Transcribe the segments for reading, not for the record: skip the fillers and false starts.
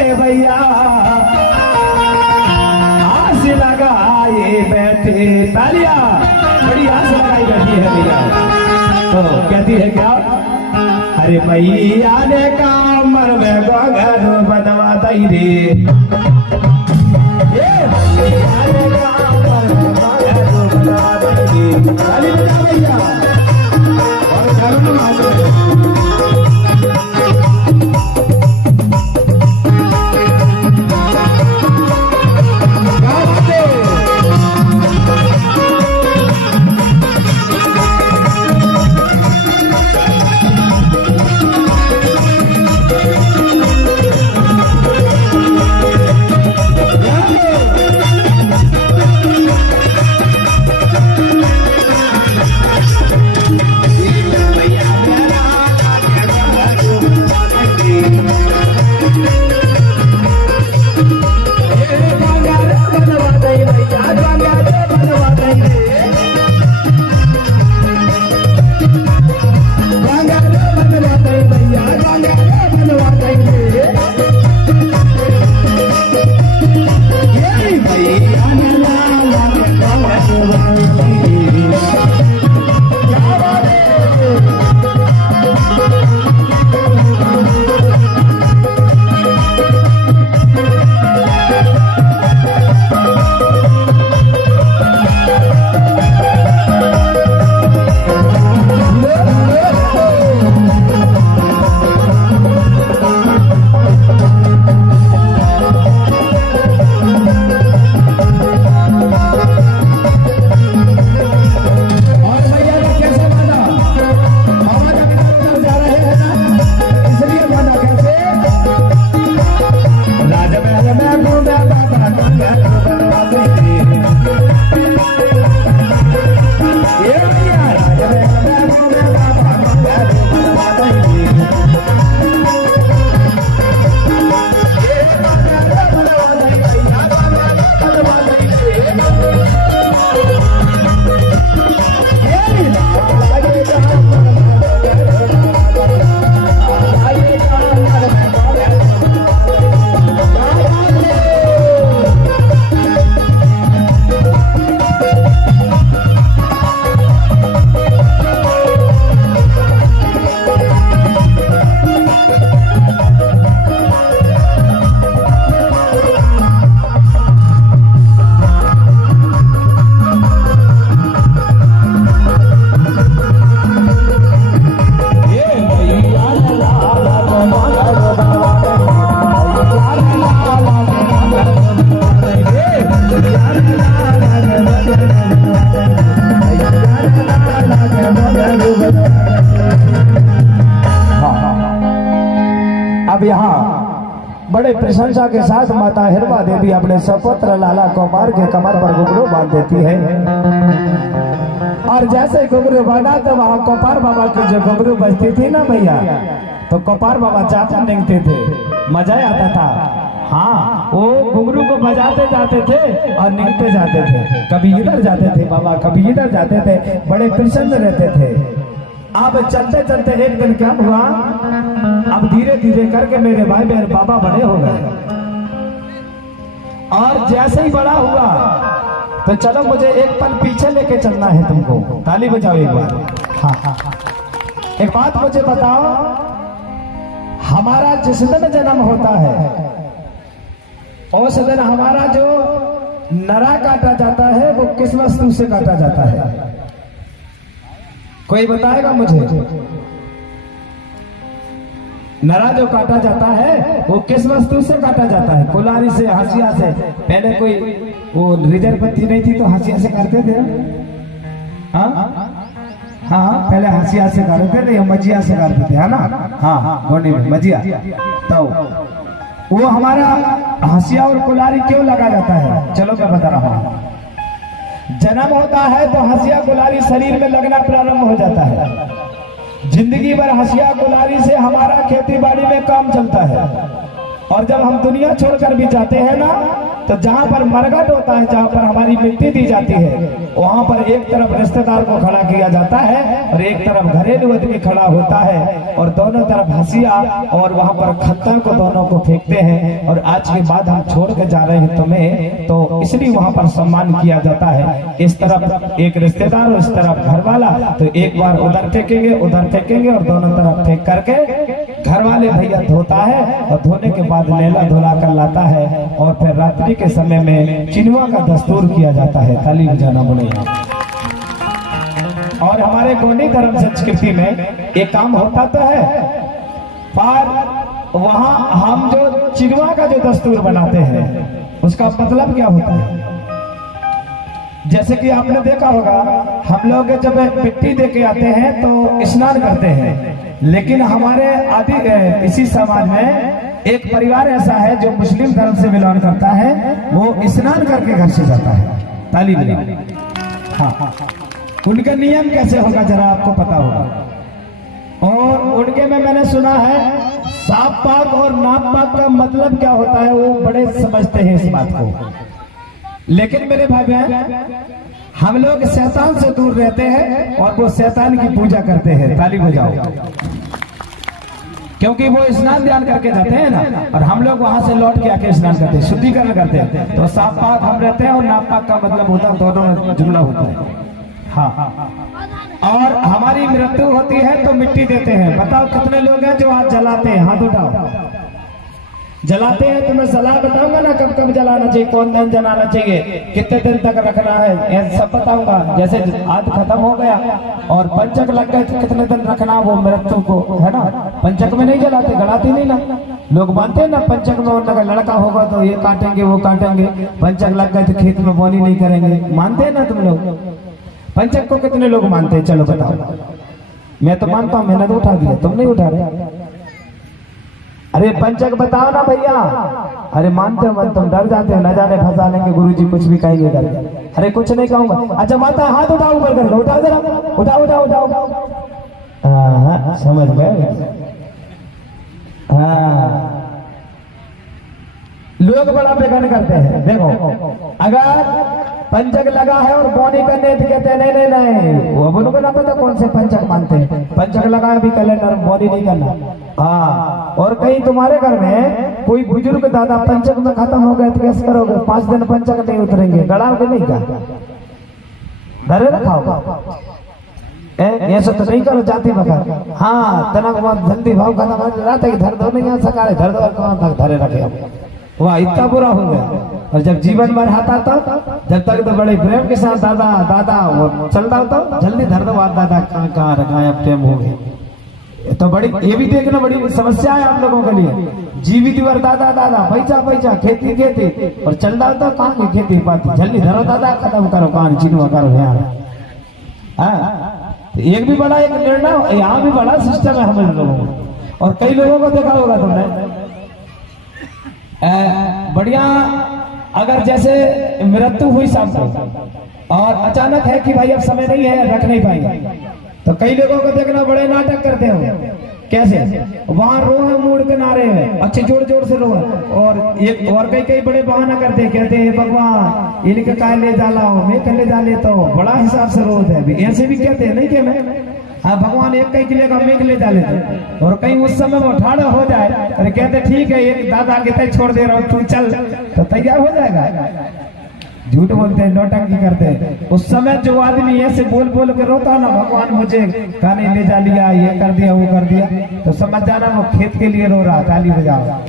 है भैया आस लगाए बैठे तालिया बड़ी आस लगाई बैठी है भैया। तो कहती है क्या, अरे मैया ने कामर में घर बनवा दई रे, ये मैया ने कामर में घर बनवा दई रे। ताली बजा भैया और करुण मात्र अब यहाँ बड़े प्रशंसा के साथ माता हिरवा देवी अपने सपुत्र लाला कुमार के कमर पर घुंघरू बांध देती है। और जैसे घुंघरू बांधा तो वहाँ कोपार बाबा की जो घुंघरू बजती थी ना भैया, तो कोपार बाबा चाचा निकलते थे, मजा आता था। हाँ, वो घुंघरू को बजाते जाते थे और निकलते जाते थे, कभी इधर जाते थे बाबा, कभी इधर जाते थे, बड़े प्रसन्न रहते थे। अब चलते चलते एक दिन क्या हुआ, अब धीरे धीरे करके मेरे भाई मेरे बाबा बड़े हो गए, और जैसे ही बड़ा हुआ तो चलो मुझे एक पल पीछे लेके चलना है तुमको। ताली बजाओ एक बार। हाँ हाँ हाँ, एक बात मुझे बताओ, हमारा जिस दिन जन्म होता है उस दिन हमारा जो नरा काटा जाता है वो किस वस्तु से काटा जाता है? कोई बताएगा मुझे? नरा जो काटा जाता है वो किस वस्तु से काटा जाता है? कुल्हाड़ी से, हंसिया से। पहले कोई वो रिजर्व पत्ती नहीं थी तो हंसिया से काटते थे। हाँ हाँ, पहले हंसिया से काटते थे या मजिया से काटते थे, है ना? हाँ हाँ, गोनी में मजिया। तो वो हमारा हंसिया और कुल्हाड़ी क्यों लगा जाता है? चलो मैं बता रहा हूँ। जन्म होता है तो हंसिया कुल्हाड़ी शरीर में लगना प्रारंभ हो जाता है। जिंदगी भर हंसिया कुल्हाड़ी से हमारा खेती बाड़ी में काम चलता है। और जब हम दुनिया छोड़कर भी जाते हैं ना, तो जहाँ पर मरघट होता है, जहाँ पर हमारी मिट्टी दी जाती है, वहाँ पर एक तरफ रिश्तेदार को खड़ा किया जाता है और एक तरफ घरेलू आदमी खड़ा होता है, और दोनों तरफ हंसिया और वहाँ पर खत्ता को दोनों को फेंकते हैं। और आज के बाद हम छोड़ के जा रहे हैं तुम्हें, तो इसलिए वहाँ पर सम्मान किया जाता है। इस तरफ एक रिश्तेदार और इस तरफ घर वाला, तो एक बार उधर फेंकेंगे और दोनों तरफ फेंक करके घर वाले भैया धोता है, और धोने के बाद लेला धुला कर लाता है, और फिर रात्रि के समय में चिनुआ का दस्तूर किया जाता है। ताली बजाना बोले। और हमारे गोंडी धर्म संस्कृति में एक काम होता तो है, पर वहां हम जो चिनुआ का जो दस्तूर बनाते हैं उसका मतलब क्या होता है? जैसे कि आपने देखा होगा, हम लोग जब मिट्टी दे के आते हैं तो स्नान करते हैं, लेकिन हमारे आदि इसी समाज में एक परिवार ऐसा है जो मुस्लिम धर्म से बिलोंग करता है, वो स्नान करके घर से जाता है। ताली बजाओ। हाँ, उनका नियम कैसे होगा जरा आपको पता होगा। और उनके में मैंने सुना है साफ पाक और नाप पाक का मतलब क्या होता है, वो बड़े समझते हैं इस बात को। लेकिन मेरे भाई बहन, हम लोग शैतान से दूर रहते हैं और वो शैतान की पूजा करते हैं। ताली बजाओ। क्योंकि वो स्नान ध्यान करके जाते हैं ना, और हम लोग वहां से लौट के आके स्नान करते हैं, शुद्धिकरण करते हैं। तो साफ पाक हम रहते हैं और नाप पाक का मतलब होता है, दोनों में जुड़ा होता है। हाँ, और हमारी मृत्यु होती है तो मिट्टी देते हैं। बताओ कितने लोग हैं जो हाथ जलाते हैं? हाथ उठाओ। जलाते हैं तो मैं सलाह बताऊंगा ना, कब कब जलाना चाहिए, कौन दिन जलाना चाहिए, कितने दिन तक रखना है, ये सब बताऊंगा। जैसे आज खत्म हो गया और पंचक लग गए तो कितने दिन रखना वो मृत्यु को, है ना। पंचक में नहीं जलाते, गलाते नहीं ना। लोग मानते हैं ना, पंचक में उनका लड़का होगा तो ये काटेंगे वो काटेंगे, पंचक लग गए तो खेत में बोनी नहीं करेंगे। मानते हैं ना तुम लोग? पंचक को कितने लोग मानते हैं? चलो बताओ। मैं तो मानता हूँ, मैंने तो उठा दिया, तुम नहीं उठा रहे। अरे पंचक बताओ ना भैया। अरे मानते हो मत, तुम डर जाते हो, न जाने फंसा लेंगे गुरुजी, कुछ भी कहेंगे करके। अरे कुछ नहीं कहूंगा। अच्छा माता हाथ उठाओ ऊपर करके, उठाओ जरा, उठाओ उठाओ उठाओ। हाँ, समझ गए। हाँ, लोग बड़ा बेगन करते हैं। देखो, अगर पंचक लगा है और बोनी करने तो कहते हैं नहीं नहीं नहीं, वो उनको ना पता कौन से पंचक मानते हैं। पंचक लगा है अभी कैलेंडर, बोनी नहीं करना। हाँ, और कहीं तुम्हारे घर में कोई बुजुर्ग दादा पंचक में खत्म हो गए तो कैसे करोगे? 5 दिन पंचक नहीं उतरेंगे, गड़ाओगे नहीं क्या? धरे रखा होगा। ऐसा तो नहीं करो जाति बकर। हाँ, तना जल्दी भाव खत्म हो जाता है, धर दो नहीं आ सका, धर दो कहाँ तक धरे रखे। वाह, इतना बुरा हो गया। और जब जीवन भर आता था, जब तक तो बड़े प्रेम के साथ दादा दादा वो चलता होता, जल्दी धर दो बात, दादा कहाँ रखा है, अब प्रेम हो गए। तो बड़ी ये भी देखना बड़ी समस्या है आप लोगों के लिए। जीवित वर दादा दादा, पैसा पैसा, खेती खेती, और चलता होता कहाँ की खेती पाती, जल्दी धरो दादा, खत्म करो कहानी, चिन्ह करो यहाँ। एक भी बड़ा एक निर्णय, यहाँ भी बड़ा सिस्टम है हम लोगों को। और कई लोगों को देखा होगा तुमने, बढ़िया, अगर जैसे मृत्यु हुई शाम को और अचानक है कि भाई अब समय नहीं है, रख नहीं पाएंगे, तो कई लोगों को देखना बड़े नाटक करते हो। कैसे? वहां रो है, मूड के नारे हैं, अच्छे जोर जोर से रो है, और एक और कई बड़े बहाना करते हैं, कहते हैं भगवान इनके काय ले डाला हो, मैं कर ले जा लेता हूँ, बड़ा हिसाब से रोते हैं। ऐसे भी कहते हैं, नहीं कि मैं हाँ भगवान एक कई के लिए मैं ले जा लेते। और कहीं उस समय वो ठाड़ा हो जाए, अरे कहते ठीक है एक दादा के तय छोड़ दे रहा हूँ, तू चल, तो तैयार हो जाएगा। झूठ बोलते हैं, नौटंकी करते हैं। उस समय जो आदमी ऐसे बोल बोल के रोता ना, भगवान मुझे खाने ले जा लिया, ये कर दिया वो कर दिया, तो समझ जाना वो खेत के लिए रो रहा। ताली बजाओ।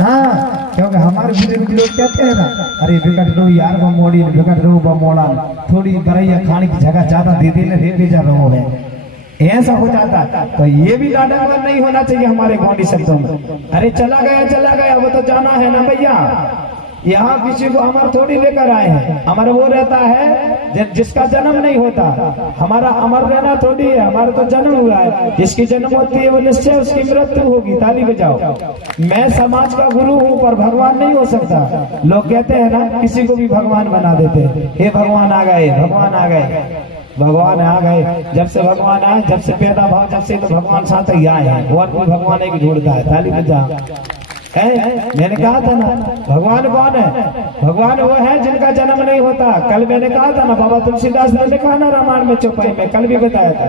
हाँ, क्योंकि हमारे बुजुर्ग लोग कहते हैं ना, अरे विकट रो यार वो मोड़ी, विकट रो वो मोड़ा, थोड़ी बरैया खाने की जगह ज्यादा दे देने रे जा रहो है, ऐसा हो जाता। तो ये भी नाटक नहीं होना चाहिए हमारे गोंडी शब्दों में। अरे चला गया वो तो जाना है ना भैया। यहाँ किसी को हमारा थोड़ी लेकर आए हैं, हमारा वो रहता है जिसका जन्म नहीं होता। हमारा अमर रहना थोड़ी है, हमारा तो जन्म हुआ है। जिसकी जन्म होती है वो निश्चय उसकी मृत्यु होगी। ताली बजाओ। मैं समाज का गुरु हूँ पर भगवान नहीं हो सकता। लोग कहते हैं ना, किसी को भी भगवान बना देते हैं। हे भगवान आ गए, भगवान आ गए, भगवान आ गए। जब से भगवान आए, जब से पैदा भाव, जब से तो भगवान साथ ही आए हैं, और कोई भगवान एक ढूंढता है। ताली बजा। मैंने कहा था ना भगवान कौन है? भगवान वो है जिनका जन्म नहीं होता। कल मैंने कहा था ना, बाबा तुलसीदास ने लिखा ना रामायण में चौपाई में, कल भी बताया था,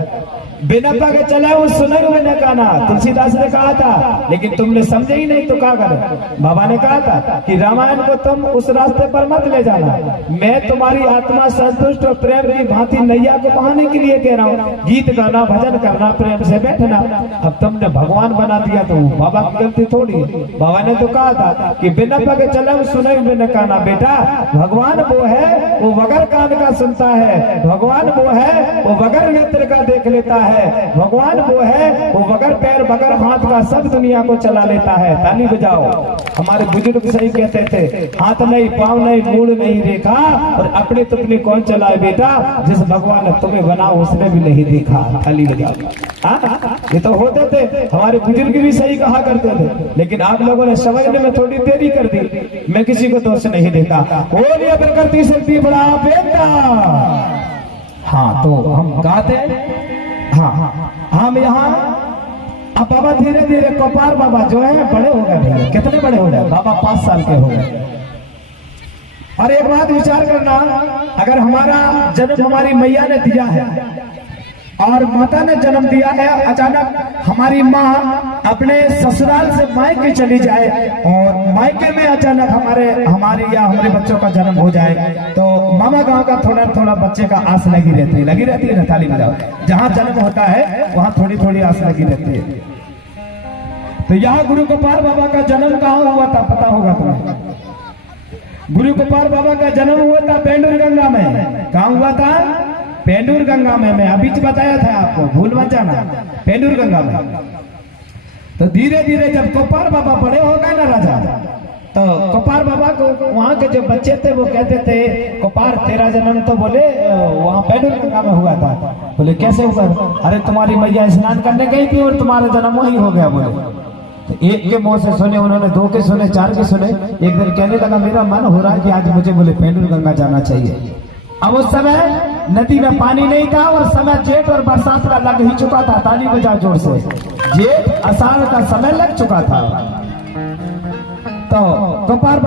बिना पगे चले वो सुने मैंने कहा ना, तुलसीदास ने कहा था, लेकिन तुमने समझे ही नहीं तो क्या करे। बाबा ने कहा था कि रामायण को तुम उस रास्ते पर मत ले जाना, मैं तुम्हारी आत्मा संतुष्ट और प्रेम की भांति नैया को बहाने के लिए कह रहा हूँ। गीत गाना, भजन करना, प्रेम से बैठना। अब तुमने भगवान बना दिया तो बाबा की गलती थोड़ी है। बाबा ने तो कहा था कि बिना पगे चले वो सुने मैंने कहा ना, बेटा भगवान वो है वो बगैर कान का सुनता है, भगवान वो है वो बगैर नेत्र का देख लेता है, भगवान वो है वो बगैर पैर बगैर हाथ का सब दुनिया को चला लेता है। ताली बजाओ। हमारे बुजुर्ग सही कहते थे, हाथ नहीं, पांव नहीं, मूड नहीं देखा और अपने तुपने कौन चलाए बेटा, जिस भगवान ने तुम्हें बना उसने भी नहीं देखा। ताली बजाओ। ये तो होते थे, हमारे बुजुर्ग भी सही कहा करते थे, लेकिन आप लोगों ने समझने में थोड़ी देरी कर दी। मैं किसी को दोष नहीं देता। बोलिए प्रकृति शक्ति बड़ा बेटा। हाँ तो हम गाते, हाँ हम यहाँ अब बाबा धीरे धीरे कपार बाबा जो है बड़े हो गए भैया। कितने बड़े हो गए बाबा? 5 साल के हो गए। और एक बात विचार करना, अगर हमारा जन्म हमारी मैया ने दिया है और माता ने जन्म दिया है, अचानक हमारी माँ अपने ससुराल से मायके चली जाए और मायके में अचानक हमारे या हमारे बच्चों का जन्म हो जाए, तो मामा गांव का थोड़ा थोड़ा बच्चे का आस लगी रहती है ना। ताली बजाओ। जहाँ जन्म होता है वहाँ थोड़ी थोड़ी आस लगी रहती है। तो यहाँ गुरु गोपाल बाबा का जन्म कहाँ हुआ था पता होगा तुम्हें? गुरु गोपाल बाबा का जन्म हुआ था पेंडूर गंगा में। कहाँ हुआ था? पेंडूर गंगा में। मैं अभी बताया था आपको, भूल मत जाना, पेंडूर गंगा में। तो धीरे धीरे जब गोपाल बाबा बड़े हो गए ना राजा, तो गोपाल बाबा को वहाँ के जो बच्चे थे वो कहते थे, गोपाल तेरा जन्म तो बोले वहाँ पेंडूर गंगा में हुआ था। बोले कैसे हुआ? अरे तुम्हारी मैया स्नान करने गई थी और तुम्हारा जन्म वही हो गया। बोले तो एक के मुंह से सुने उन्होंने, 2 के सुने, 4 के सुने। एक दिन कहने लगा मेरा मन हो रहा है कि आज मुझे बोले पेंडूर गंगा जाना चाहिए। अब उस समय नदी में पानी नहीं था और समय जेठ और बरसात का लग ही चुका था। ताली बजाओ जोर से। जेठ आषाढ़ का समय लग चुका था। तो गोपाल